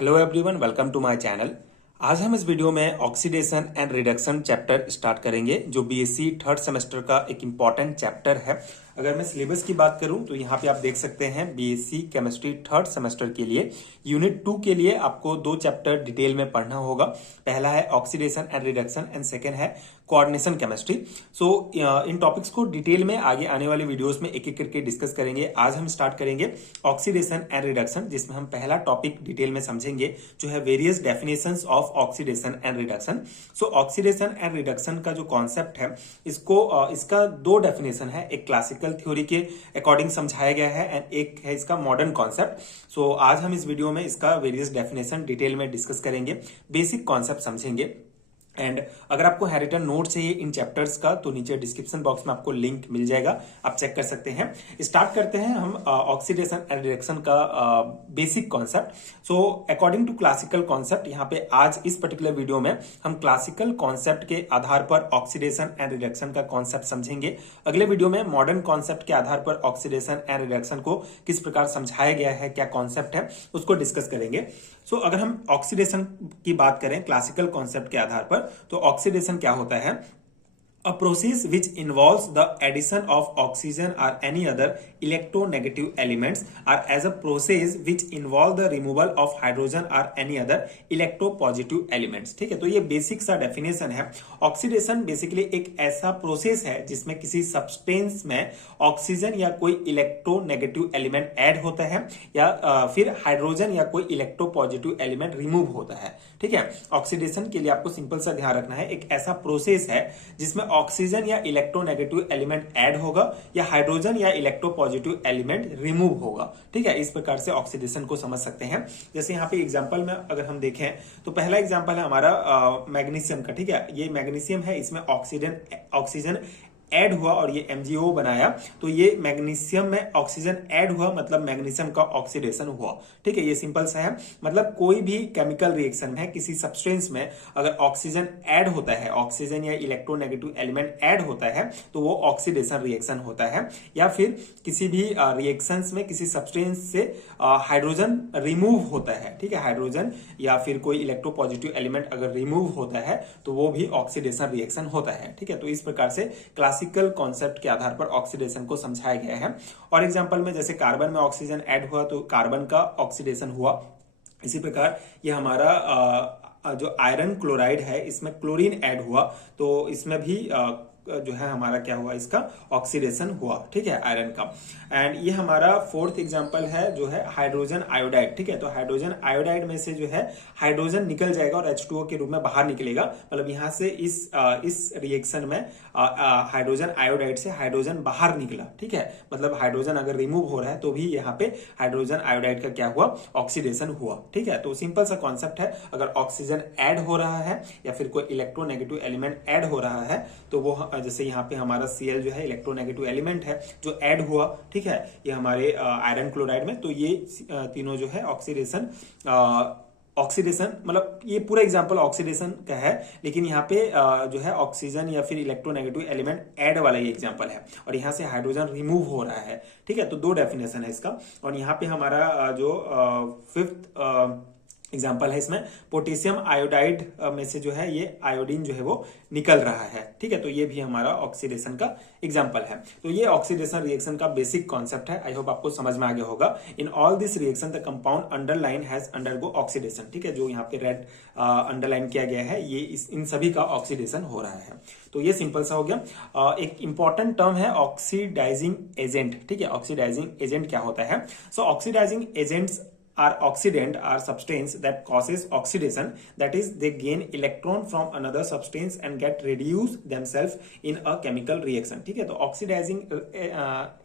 Hello everyone, welcome to my channel. आज हम इस वीडियो में oxidation and reduction chapter start करेंगे, जो बीएससी थर्ड सेमेस्टर का एक इम्पॉर्टेंट चैप्टर है। अगर मैं सिलेबस की बात करूं तो यहाँ पे आप देख सकते हैं बीएससी केमिस्ट्री थर्ड सेमेस्टर के लिए यूनिट 2 के लिए आपको दो चैप्टर डिटेल में पढ़ना होगा। पहला है oxidation and reduction and second है कोऑर्डिनेशन केमिस्ट्री। सो इन टॉपिक्स को डिटेल में आगे आने वाले वीडियोस में एक एक करके डिस्कस करेंगे। आज हम स्टार्ट करेंगे ऑक्सीडेशन एंड रिडक्शन, जिसमें हम पहला टॉपिक डिटेल में समझेंगे जो है various definitions of oxidation and reduction. So oxidation and reduction का जो कॉन्सेप्ट है इसका दो डेफिनेशन है, एक क्लासिकल थ्योरी के अकॉर्डिंग समझाया गया है एंड एक है इसका मॉडर्न कॉन्सेप्ट। सो आज हम इस वीडियो में इसका वेरियस डेफिनेशन डिटेल में डिस्कस करेंगे, बेसिक कॉन्सेप्ट समझेंगे। एंड अगर आपको हैरिटन नोट चाहिए इन चैप्टर्स का तो नीचे डिस्क्रिप्शन बॉक्स में आपको लिंक मिल जाएगा, आप चेक कर सकते हैं। स्टार्ट करते हैं हम ऑक्सीडेशन एंड रिडक्शन का basic concept. So according to classical concept, यहाँ पे आज इस पर्टिकुलर वीडियो में हम क्लासिकल कॉन्सेप्ट के आधार पर ऑक्सीडेशन एंड रिडक्शन का कॉन्सेप्ट समझेंगे। अगले वीडियो में मॉडर्न कॉन्सेप्ट के आधार पर ऑक्सीडेशन एंड रिडक्शन को किस प्रकार समझाया गया है, क्या कॉन्सेप्ट है, उसको डिस्कस करेंगे। सो अगर हम ऑक्सीडेशन की बात करें क्लासिकल कॉन्सेप्ट के आधार पर, तो ऑक्सीडेशन क्या होता है? A process which involves the addition of oxygen or any other electronegative elements, or as a process which involve the removal of hydrogen or any other electropositive elements। ठीक है, तो ये बेसिक सा डेफिनेशन है। Oxidation basically एक ऐसा process है जिसमें किसी सब्सटेंस में ऑक्सीजन या कोई इलेक्ट्रोनेगेटिव एलिमेंट ऐड होता है या फिर हाइड्रोजन या कोई इलेक्ट्रोपॉजिटिव एलिमेंट रिमूव होता है। ठीक है, ऑक्सीडेशन के लिए आपको सिंपल सा ध्यान रखना है, एक ऐसा प्रोसेस है जिसमें ऑक्सीजन या इलेक्ट्रोनेगेटिव एलिमेंट ऐड होगा या हाइड्रोजन या इलेक्ट्रोपॉजिटिव एलिमेंट रिमूव होगा। ठीक है, इस प्रकार से ऑक्सीडेशन को समझ सकते हैं। जैसे यहाँ पे एग्जांपल में अगर हम देखें तो पहला एग्जांपल है हमारा मैग्नीशियम का। ठीक है, ये मैग्नीशियम है, इसमें ऑक्सीजन ऐड हुआ और ये MgO बनाया, तो ये मैग्नीशियम में ऑक्सीजन ऐड हुआ, मतलब मैग्नीशियम का ऑक्सीडेशन हुआ। ठीक है, ये सिंपल सा है। मतलब कोई भी केमिकल रिएक्शन में किसी सब्सटेंस में अगर ऑक्सीजन ऐड होता है, ऑक्सीजन या इलेक्ट्रोनेगेटिव एलिमेंट ऐड होता है, तो वो ऑक्सीडेशन रिएक्शन होता है। या फिर किसी भी रिएक्शंस में किसी सब्सटेंस से हाइड्रोजन रिमूव होता है, ठीक है, हाइड्रोजन या फिर कोई इलेक्ट्रोपॉजिटिव एलिमेंट अगर रिमूव होता है तो वो भी ऑक्सीडेशन रिएक्शन होता है। ठीक है, तो इस प्रकार से क्लासिकल कॉन्सेप्ट के आधार पर ऑक्सीडेशन को समझाया गया है। और एग्जांपल में जैसे कार्बन में ऑक्सीजन ऐड हुआ तो कार्बन का ऑक्सीडेशन हुआ। इसी प्रकार ये हमारा जो आयरन क्लोराइड है, इसमें क्लोरीन ऐड हुआ तो इसमें भी जो है हमारा क्या हुआ, इसका ऑक्सीडेशन हुआ। ठीक है, आयरन का। एंड ये हमारा फोर्थ एग्जांपल है जो है हाइड्रोजन आयोडाइड। ठीक है, तो हाइड्रोजन आयोडाइड में से जो है हाइड्रोजन निकल जाएगा और H2O के रूप में बाहर निकलेगा। मतलब यहां से इस रिएक्शन में हाइड्रोजन आयोडाइड से हाइड्रोजन बाहर निकला। ठीक है, मतलब हाइड्रोजन अगर रिमूव हो रहा है तो भी यहाँ पे हाइड्रोजन आयोडाइड का क्या हुआ, ऑक्सीडेशन हुआ। ठीक है, तो सिंपल सा कॉन्सेप्ट है, अगर ऑक्सीजन ऐड हो रहा है या फिर कोई इलेक्ट्रोनेगेटिव एलिमेंट ऐड हो रहा है तो वो जैसे यहाँ पे हमारा Cl जो है इलेक्ट्रोनेगेटिव एलिमेंट है जो ऐड हुआ। ठीक है, ये हमारे आयरन क्लोराइड में, तो ये तीनों जो है ऑक्सीडेशन मतलब ये पूरा एग्जांपल ऑक्सीडेशन का है, लेकिन यहाँ पे जो है ऑक्सीजन या फिर इलेक्ट्रोनेगेटिव एलिमेंट ऐड वाला ये एग्जांपल है और यहाँ से हाइड्रोजन रिमूव हो रहा है। ठीक है, तो दो डेफिनेशन है इसका। और यहाँ पे हमारा जो फिफ्थ एग्जाम्पल है, इसमें पोटेशियम आयोडाइड में से जो है ये आयोडीन जो है वो निकल रहा है। ठीक है, तो ये भी हमारा ऑक्सीडेशन का एग्जाम्पल है। तो ये ऑक्सीडेशन रिएक्शन का बेसिक कॉन्सेप्ट है। आई होप आपको समझ में आ गया होगा। In all this reaction the compound underline has undergo oxidation. ठीक है, जो यहाँ पे रेड अंडरलाइन किया गया है, ये इन सभी का ऑक्सीडेशन हो रहा है। तो ये सिंपल सा हो गया। एक इंपॉर्टेंट टर्म है ऑक्सीडाइजिंग एजेंट। ठीक है, ऑक्सीडाइजिंग एजेंट क्या होता है? So oxidising agents are oxidant are substance that causes oxidation, that is they gain electron from another substance and get reduce themselves in a chemical reaction। ठीक है, तो oxidising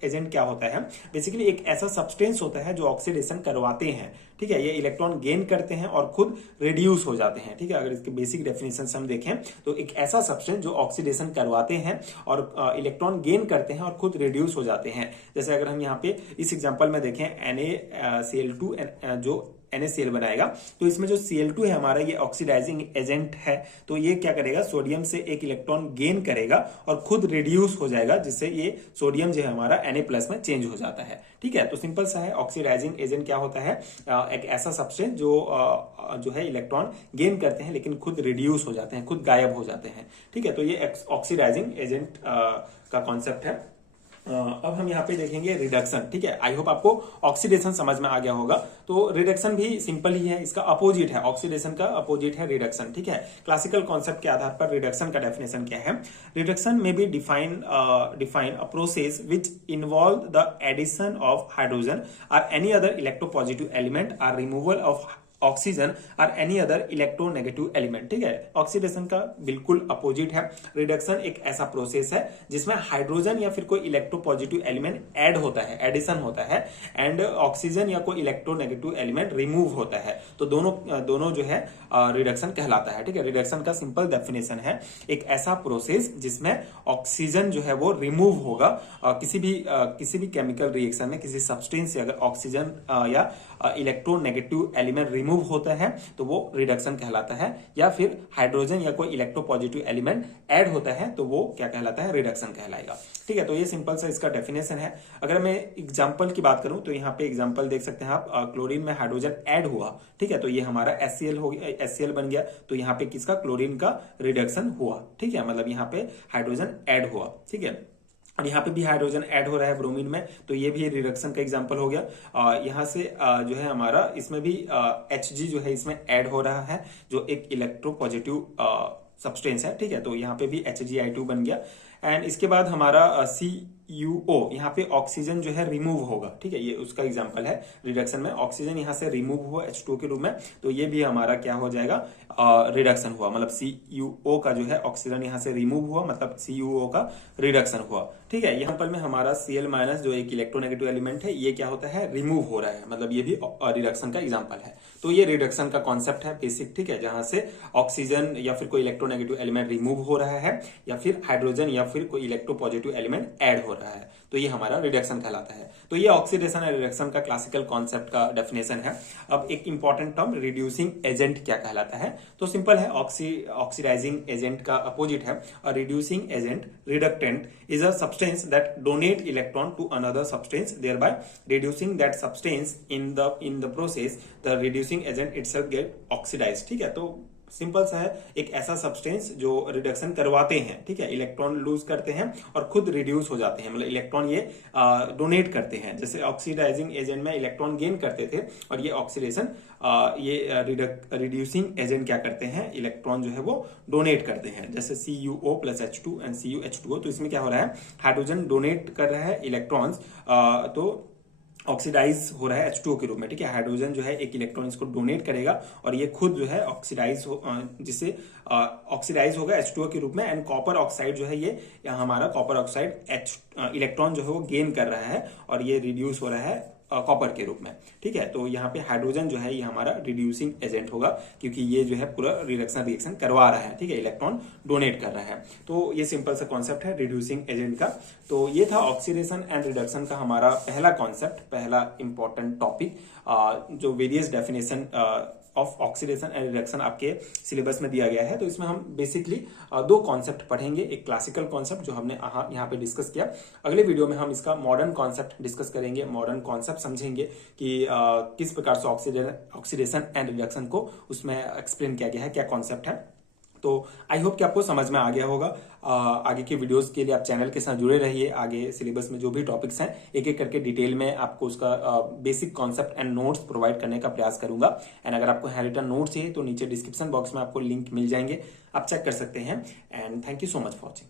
agent क्या होता है? बेसिकली एक ऐसा सब्सटेंस होता है जो ऑक्सीडेशन करवाते हैं। ठीक है, ये इलेक्ट्रॉन गेन करते हैं और खुद रिड्यूस हो जाते हैं। ठीक है, अगर इसके बेसिक डेफिनेशन हम देखें तो एक ऐसा सब्सटेंस जो ऑक्सीडेशन करवाते हैं और इलेक्ट्रॉन गेन करते हैं और खुद रिड्यूस हो जाते हैं। जैसे अगर हम यहाँ पे इस एग्जांपल में देखें NaCl2 जो NaCl बनाएगा। तो इसमें जो Cl2 है हमारा, ये ऑक्सीडाइजिंग एजेंट है, तो ये क्या करेगा, सोडियम से एक इलेक्ट्रॉन गेन करेगा और खुद रिड्यूस हो जाएगा, जिससे ये सोडियम जो है हमारा Na+ में चेंज हो जाता है। ठीक है, तो सिंपल सा है, ऑक्सीडाइजिंग एजेंट क्या होता है, एक ऐसा सब्सटेंस जो है इलेक्ट्रॉन गेन करते हैं लेकिन खुद रिड्यूस हो जाते हैं, खुद गायब हो जाते हैं। ठीक है, तो ये ऑक्सीडाइजिंग एजेंट का कॉन्सेप्ट है। अब हम यहाँ पे देखेंगे रिडक्शन। ठीक है, आई होप आपको ऑक्सीडेशन समझ में आ गया होगा। तो रिडक्शन भी सिंपल ही है, इसका अपोजिट है, ऑक्सीडेशन का अपोजिट है रिडक्शन। ठीक है, क्लासिकल कॉन्सेप्ट के आधार पर रिडक्शन का डेफिनेशन क्या है, reduction may be define a process which involve the addition of hydrogen और एनी अदर इलेक्ट्रोपॉजिटिव एलिमेंट और रिमूवल ऑफ ऑक्सीजन और एनी अदर इलेक्ट्रोनेगेटिव एलिमेंट। ठीक है, ऑक्सीडेशन का बिल्कुल अपोजिट है। रिडक्शन एक ऐसा प्रोसेस है जिसमें हाइड्रोजन या फिर कोई इलेक्ट्रोपॉजिटिव एलिमेंट ऐड होता है, एडिशन होता है, एंड ऑक्सीजन या कोई इलेक्ट्रोनेगेटिव एलिमेंट रिमूव होता है। तो दोनों जो है रिडक्शन कहलाता है। ठीक है, रिडक्शन का सिंपल डेफिनेशन है, एक ऐसा प्रोसेस जिसमें ऑक्सीजन जो है वो रिमूव होगा। किसी भी केमिकल रिएक्शन में किसी सब्सटेंस से अगर ऑक्सीजन या इलेक्ट्रोनेगेटिव एलिमेंट रिमूव होता है तो वो रिडक्शन कहलाता है, या फिर हाइड्रोजन या कोई इलेक्ट्रोपॉजिटिव एलिमेंट ऐड होता है तो वो क्या कहलाता है, रिडक्शन कहलाएगा। ठीक है, तो ये सिंपल सा इसका डेफिनेशन है। अगर मैं एग्जांपल की बात करूं तो यहाँ पे एग्जांपल देख सकते हैं आप, क्लोरीन में हाइड्रोजन ऐड हुआ। ठीक है, तो ये हमारा HCl हो गया, HCl बन गया, तो यहाँ पे किसका, क्लोरीन का रिडक्शन हुआ। ठीक है, मतलब यहाँ पे हाइड्रोजन ऐड हुआ। ठीक है, और यहाँ पे भी हाइड्रोजन ऐड हो रहा है ब्रोमीन में, तो ये भी रिडक्शन का एग्जांपल हो गया। यहाँ से जो है हमारा इसमें भी Hg जो है इसमें ऐड हो रहा है, जो एक इलेक्ट्रोपॉजिटिव सब्सटेंस है। ठीक है, तो यहाँ पे भी HgI2 बन गया। एंड इसके बाद हमारा CuO, यहाँ पे ऑक्सीजन जो है रिमूव होगा। ठीक है, ये उसका एग्जांपल है, रिडक्शन में ऑक्सीजन यहाँ से रिमूव हुआ H2 के रूप में, तो ये भी हमारा क्या हो जाएगा, रिडक्शन हुआ। मतलब CuO का जो है ऑक्सीजन यहाँ से रिमूव हुआ, मतलब CuO का रिडक्शन हुआ। ठीक है, यहाँ पर में हमारा Cl- जो एक इलेक्ट्रोनेगेटिव एलिमेंट है, ये क्या होता है, रिमूव हो रहा है, मतलब ये भी रिडक्शन का एग्जांपल है। तो ये रिडक्शन का कॉन्सेप्ट है बेसिक। ठीक है, जहां से ऑक्सीजन या फिर कोई इलेक्ट्रोनेगेटिव एलिमेंट रिमूव हो रहा है, या फिर हाइड्रोजन या फिर कोई इलेक्ट्रोपॉजिटिव एलिमेंट ऐड हो रहा है, तो ये हमारा रिडक्शन कहलाता है। तो ये ऑक्सीडेशन और रिडक्शन का क्लासिकल कॉन्सेप्ट का डेफिनेशन है। अब एक इंपॉर्टेंट टर्म रिड्यूसिंग एजेंट क्या कहलाता है, तो सिंपल है, ऑक्सीडाइजिंग एजेंट का अपोजिट है। और reducing agent, reductant, is a substance that donate electron to another substance, thereby reducing that substance in the process, the reducing agent itself get oxidized। ठीक है, तो सिंपल सा है, एक ऐसा सब्सटेंस जो रिडक्शन करवाते हैं। ठीक है, इलेक्ट्रॉन लूज करते हैं और खुद रिड्यूस हो जाते हैं, मतलब इलेक्ट्रॉन ये डोनेट करते हैं। जैसे ऑक्सीडाइजिंग एजेंट में इलेक्ट्रॉन गेन करते थे, और ये ऑक्सीडेशन ये रिड्यूसिंग एजेंट क्या करते हैं, इलेक्ट्रॉन जो है वो डोनेट करते हैं। जैसे CuO+H2 एंड CuH2O, तो इसमें क्या हो रहा है, हाइड्रोजन डोनेट कर रहा है इलेक्ट्रॉन्स, तो ऑक्सीडाइज हो रहा है H2O के रूप में। ठीक है, हाइड्रोजन जो है एक इलेक्ट्रॉन इसको डोनेट करेगा और ये खुद जो है ऑक्सीडाइज जिससे ऑक्सीडाइज होगा H2O के रूप में। एंड कॉपर ऑक्साइड जो है, ये हमारा कॉपर ऑक्साइड इलेक्ट्रॉन जो है वो गेन कर रहा है और ये रिड्यूस हो रहा है कॉपर के रूप में। ठीक है, तो यहाँ पे हाइड्रोजन जो है ये हमारा रिड्यूसिंग एजेंट होगा, क्योंकि ये जो है पूरा रिएक्शन करवा रहा है। ठीक है, इलेक्ट्रॉन डोनेट कर रहा है। तो ये सिंपल सा कॉन्सेप्ट है रिड्यूसिंग एजेंट का। तो ये था ऑक्सीडेशन एंड रिडक्शन का हमारा पहला कॉन्सेप्ट, पहला इंपॉर्टेंट टॉपिक, जो various definition of oxidation and reduction आपके सिलेबस में दिया गया है। तो इसमें हम बेसिकली दो कॉन्सेप्ट पढ़ेंगे, एक क्लासिकल कॉन्सेप्ट जो हमने यहाँ पे डिस्कस किया, अगले वीडियो में हम इसका मॉडर्न कॉन्सेप्ट डिस्कस करेंगे, मॉडर्न कॉन्सेप्ट समझेंगे कि किस प्रकार से ऑक्सीडेशन एंड रिडक्शन को उसमें एक्सप्लेन किया गया है, क्या कॉन्सेप्ट है। तो आई होप कि आपको समझ में आ गया होगा। आगे के वीडियोस के लिए आप चैनल के साथ जुड़े रहिए। आगे सिलेबस में जो भी टॉपिक्स हैं एक एक करके डिटेल में आपको उसका basic concept and notes provide करने का प्रयास करूंगा। एंड अगर आपको हैंड नोट्स चाहिए तो नीचे डिस्क्रिप्शन बॉक्स में आपको लिंक मिल जाएंगे, आप चेक कर सकते हैं। And thank you so much for watching.